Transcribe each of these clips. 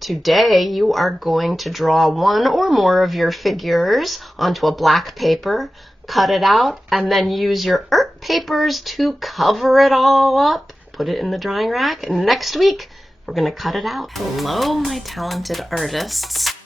Today you are going to draw one or more of your figures onto a black paper, cut it out, and then use your art papers to cover it all up. Put it in the drying rack, and next week we're going to cut it out. Hello, my talented artists.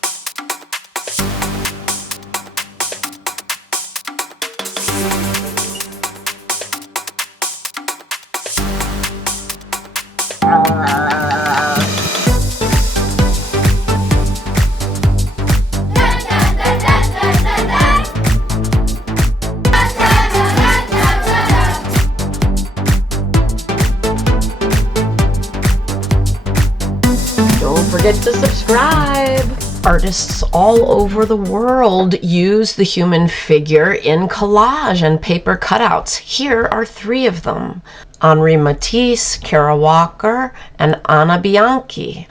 Don't forget to subscribe. Artists all over the world use the human figure in collage and paper cutouts. Here are 3 of them: Henri Matisse, Kara Walker, and Ana Bianchi,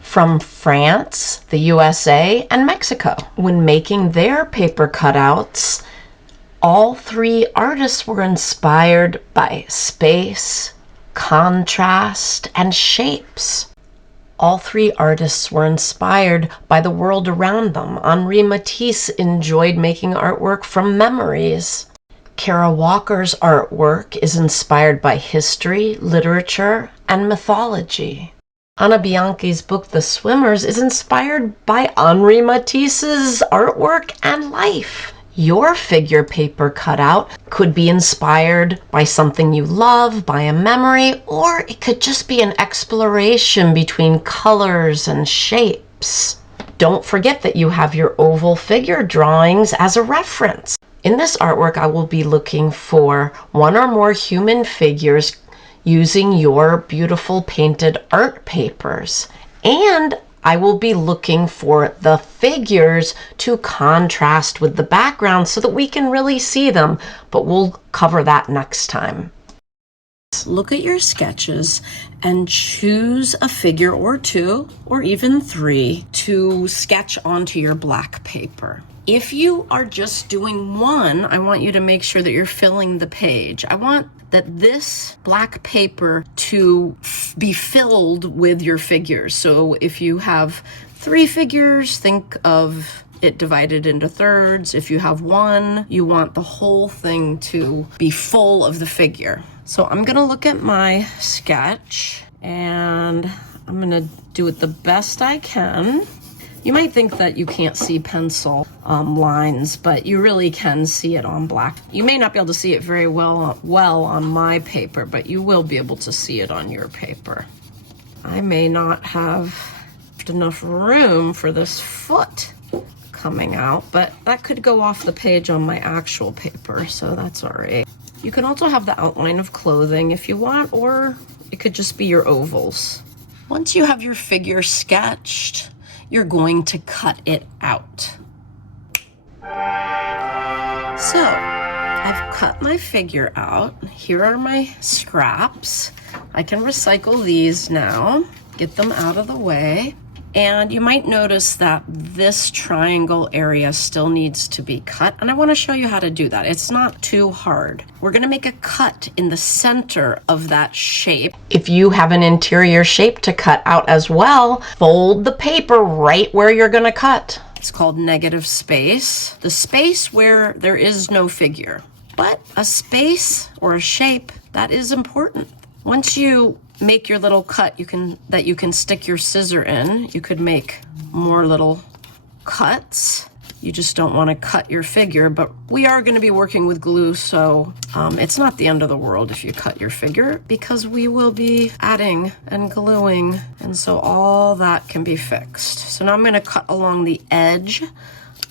from France, the USA, and Mexico. When making their paper cutouts, all 3 artists were inspired by space, contrast, and shapes. All 3 artists were inspired by the world around them. Henri Matisse enjoyed making artwork from memories. Kara Walker's artwork is inspired by history, literature, and mythology. Ana Bianchi's book, The Swimmers, is inspired by Henri Matisse's artwork and life. Your figure paper cutout could be inspired by something you love, by a memory, or it could just be an exploration between colors and shapes. Don't forget that you have your oval figure drawings as a reference. In this artwork, I will be looking for 1 or more human figures using your beautiful painted art papers. And I will be looking for the figures to contrast with the background so that we can really see them, but we'll cover that next time. Look at your sketches and choose a figure or 2 or even 3 to sketch onto your black paper. If you are just doing 1, I want you to make sure that you're filling the page. I want that this black paper to be filled with your figures. So if you have 3 figures, think of it divided into thirds. If you have 1, you want the whole thing to be full of the figure. So I'm gonna look at my sketch and I'm gonna do it the best I can. You might think that you can't see pencil lines, but you really can see it on black. You may not be able to see it very well on my paper, but you will be able to see it on your paper. I may not have enough room for this foot coming out, but that could go off the page on my actual paper, so that's all right. You can also have the outline of clothing if you want, or it could just be your ovals. Once you have your figure sketched, you're going to cut it out. So I've cut my figure out. Here are my scraps. I can recycle these now, get them out of the way. And you might notice that this triangle area still needs to be cut. And I want to show you how to do that. It's not too hard. We're going to make a cut in the center of that shape. If you have an interior shape to cut out as well, fold the paper right where you're going to cut. It's called negative space, the space where there is no figure. But a space or a shape, that is important. Once you make your little cut you can stick your scissor in, you could make more little cuts. You just don't want to cut your figure, but we are going to be working with glue, so it's not the end of the world if you cut your figure, because we will be adding and gluing, and so all that can be fixed. So now I'm going to cut along the edge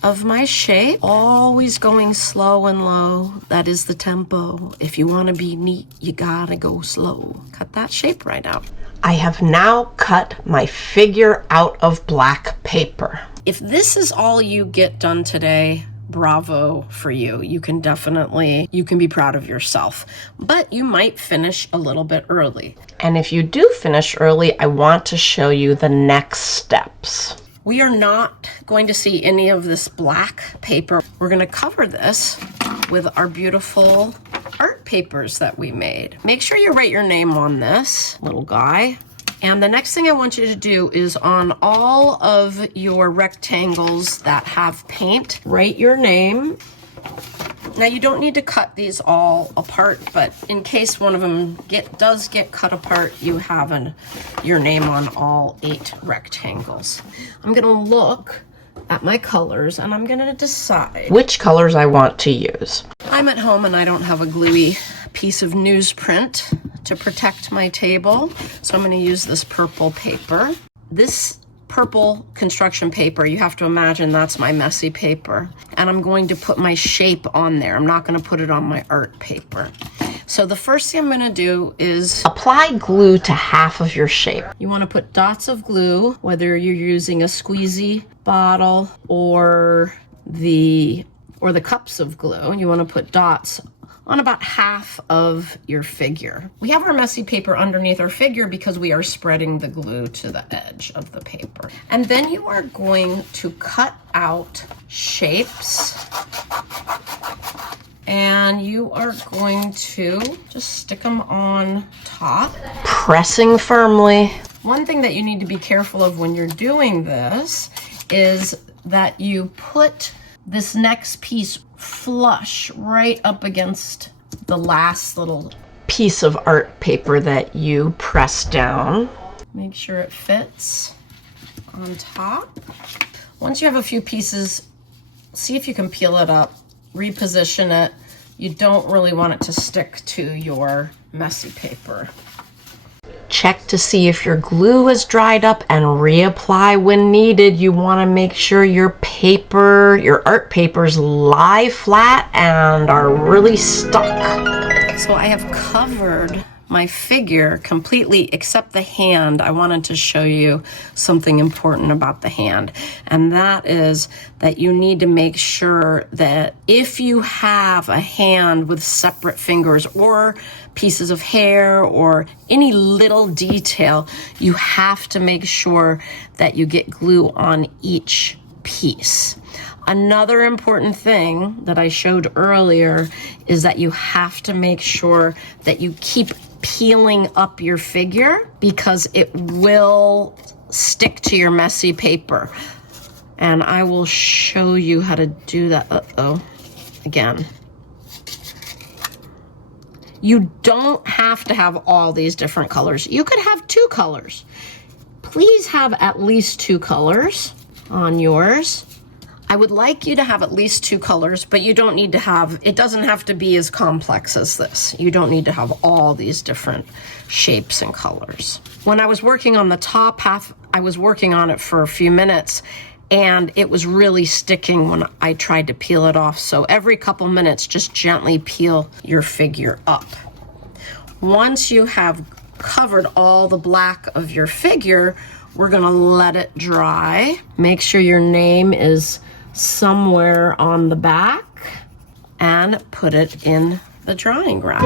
of my shape, always going slow and low. That is the tempo. If you want to be neat, you gotta go slow. Cut that shape right out. I have now cut my figure out of black paper. If this is all you get done today, bravo for you. You can be proud of yourself, but you might finish a little bit early. And if you do finish early, I want to show you the next steps. We are not going to see any of this black paper. We're going to cover this with our beautiful art papers that we made. Make sure you write your name on this little guy. And the next thing I want you to do is on all of your rectangles that have paint, write your name. Now you don't need to cut these all apart, but in case one of them does get cut apart, you have your name on all 8 rectangles. I'm gonna look at my colors and I'm gonna decide which colors I want to use. I'm at home and I don't have a gluey piece of newsprint to protect my table, so I'm gonna use this purple paper. This purple construction paper, you have to imagine that's my messy paper. And I'm going to put my shape on there. I'm not gonna put it on my art paper. So the first thing I'm gonna do is apply glue to half of your shape. You wanna put dots of glue, whether you're using a squeezy bottle or the cups of glue. You wanna put dots on about half of your figure. We have our messy paper underneath our figure because we are spreading the glue to the edge of the paper. And then you are going to cut out shapes and you are going to just stick them on top. Pressing firmly. One thing that you need to be careful of when you're doing this is that you put this next piece flush right up against the last little piece of art paper that you press down. Make sure it fits on top. Once you have a few pieces, see if you can peel it up, reposition it. You don't really want it to stick to your messy paper. Check to see if your glue is dried up and reapply when needed. You want to make sure your art papers lie flat and are really stuck. So I have covered my figure completely except the hand. I wanted to show you something important about the hand, and that is that you need to make sure that if you have a hand with separate fingers or pieces of hair or any little detail, you have to make sure that you get glue on each piece. Another important thing that I showed earlier is that you have to make sure that you keep peeling up your figure because it will stick to your messy paper. And I will show you how to do that. Again. You don't have to have all these different colors. You could have 2 colors. Please have at least 2 colors on yours. I would like you to have at least 2 colors, but you don't need to have, it doesn't have to be as complex as this. You don't need to have all these different shapes and colors. When I was working on the top half, I was working on it for a few minutes and it was really sticking when I tried to peel it off. So every couple minutes, just gently peel your figure up. Once you have covered all the black of your figure, we're gonna let it dry. Make sure your name is somewhere on the back and put it in the drying rack.